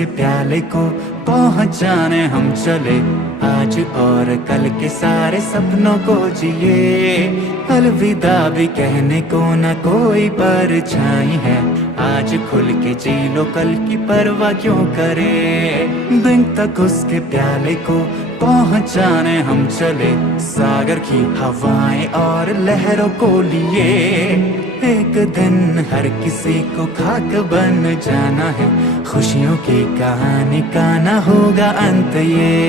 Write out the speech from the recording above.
उसके प्याले को पहुंचाने हम चले। आज और कल के सारे सपनों को जिए, अलविदा भी कहने को न कोई परछाई है। आज खुल के जी लो, कल की परवाह क्यों करे। दिन तक उसके प्याले को पहुंचाने हम चले, सागर की हवाएं और लहरों को लिए। एक दिन हर किसी को खाक बन जाना है, खुशियों की कहानी का ना होगा अंत ये।